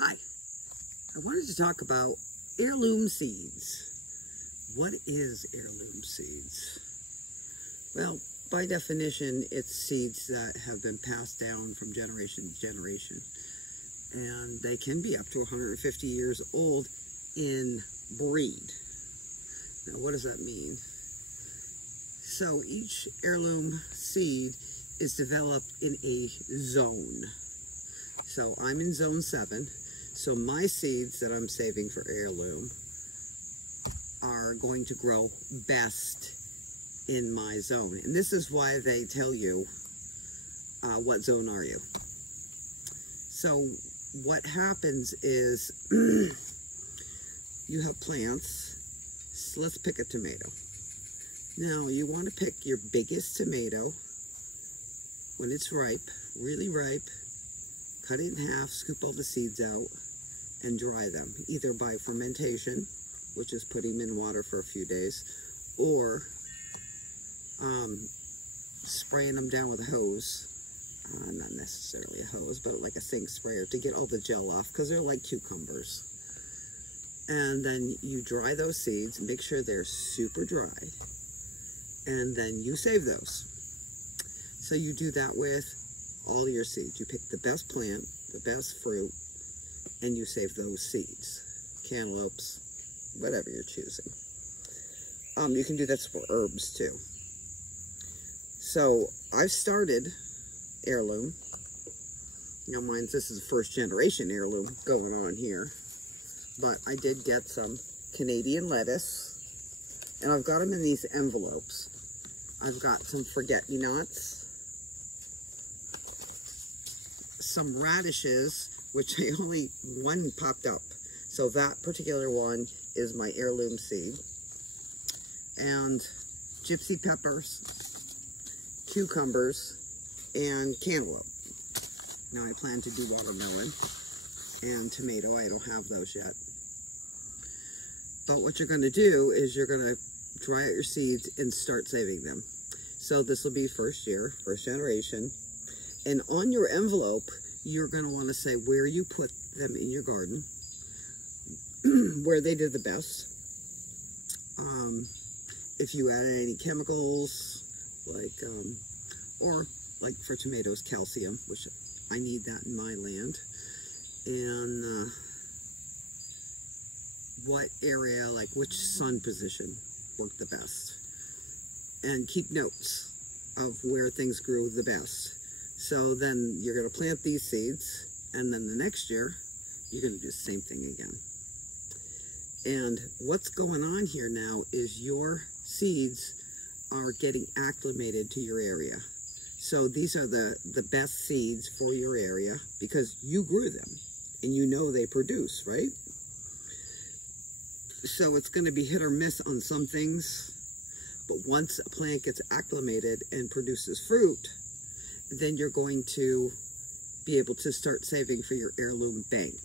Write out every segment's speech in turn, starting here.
Hi, I wanted to talk about heirloom seeds. What is heirloom seeds? Well, by definition, it's seeds that have been passed down from generation to generation. And they can be up to 150 years old in breed. Now, what does that mean? So each heirloom seed is developed in a zone. So I'm in zone 7. So my seeds that I'm saving for heirloom are going to grow best in my zone. And this is why they tell you what zone are you. So what happens is you have plants. So let's pick a tomato. Now you want to pick your biggest tomato when it's ripe, really ripe. Cut it in half, scoop all the seeds out, and dry them, either by fermentation, which is putting them in water for a few days, or spraying them down with a hose. Not necessarily a hose, but like a sink sprayer to get all the gel off, because they're like cucumbers. And then you dry those seeds, make sure they're super dry, and then you save those. So you do that with all your seeds. You pick the best plant, the best fruit, and you save those seeds. Cantaloupes, whatever you're choosing. You can do this for herbs too. So I've started heirloom. Now this is a first generation heirloom going on here. But I did get some Canadian lettuce. And I've got them in these envelopes. I've got some forget-me-nots. Some radishes, which only one popped up. So that particular one is my heirloom seed. And gypsy peppers, cucumbers, and cantaloupe. Now I plan to do watermelon and tomato. I don't have those yet. But what you're going to do is you're going to dry out your seeds and start saving them. So this will be first year, first generation. And on your envelope, you're going to want to say where you put them in your garden, where they did the best. If you added any chemicals, or like for tomatoes, calcium, which I need that in my land. And what area, like which sun position worked the best. And keep notes of where things grew the best. So then you're going to plant these seeds, and then the next year, you're going to do the same thing again. And what's going on here now is your seeds are getting acclimated to your area. So these are the best seeds for your area because you grew them, and you know they produce, right? So it's going to be hit or miss on some things, but once a plant gets acclimated and produces fruit, then you're going to be able to start saving for your heirloom bank.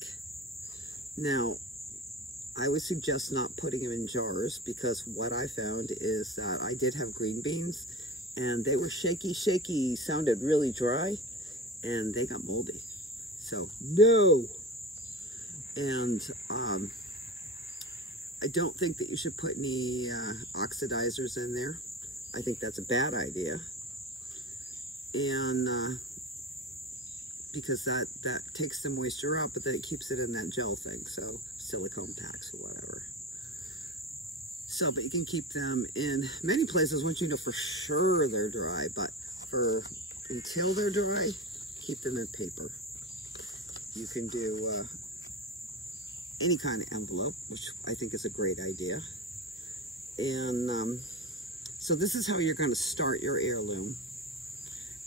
Now, I would suggest not putting them in jars because what I found is that I did have green beans and they were shaky, sounded really dry, and they got moldy. So, no! And I don't think that you should put any oxidizers in there. I think that's a bad idea. And because that takes the moisture out, but then it keeps it in that gel thing, so silicone packs or whatever. So, but you can keep them in many places once you know for sure they're dry, but until they're dry, keep them in paper. You can do any kind of envelope, which I think is a great idea. And so this is how you're going to start your heirloom.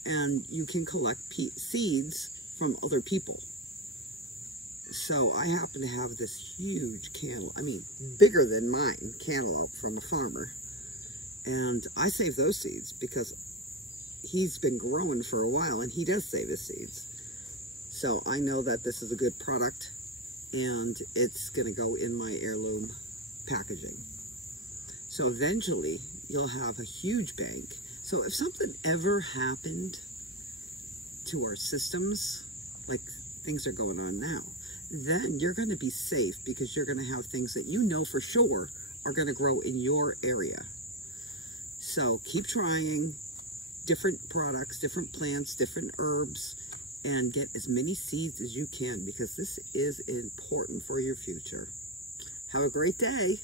And you can collect seeds from other people. So I happen to have this huge cantaloupe, bigger than mine, cantaloupe from a farmer. And I save those seeds because he's been growing for a while and he does save his seeds. So I know that this is a good product and it's going to go in my heirloom packaging. So eventually you'll have a huge bank. So if something ever happened to our systems, like things are going on now, then you're going to be safe because you're going to have things that you know for sure are going to grow in your area. So keep trying different products, different plants, different herbs, and get as many seeds as you can because this is important for your future. Have a great day.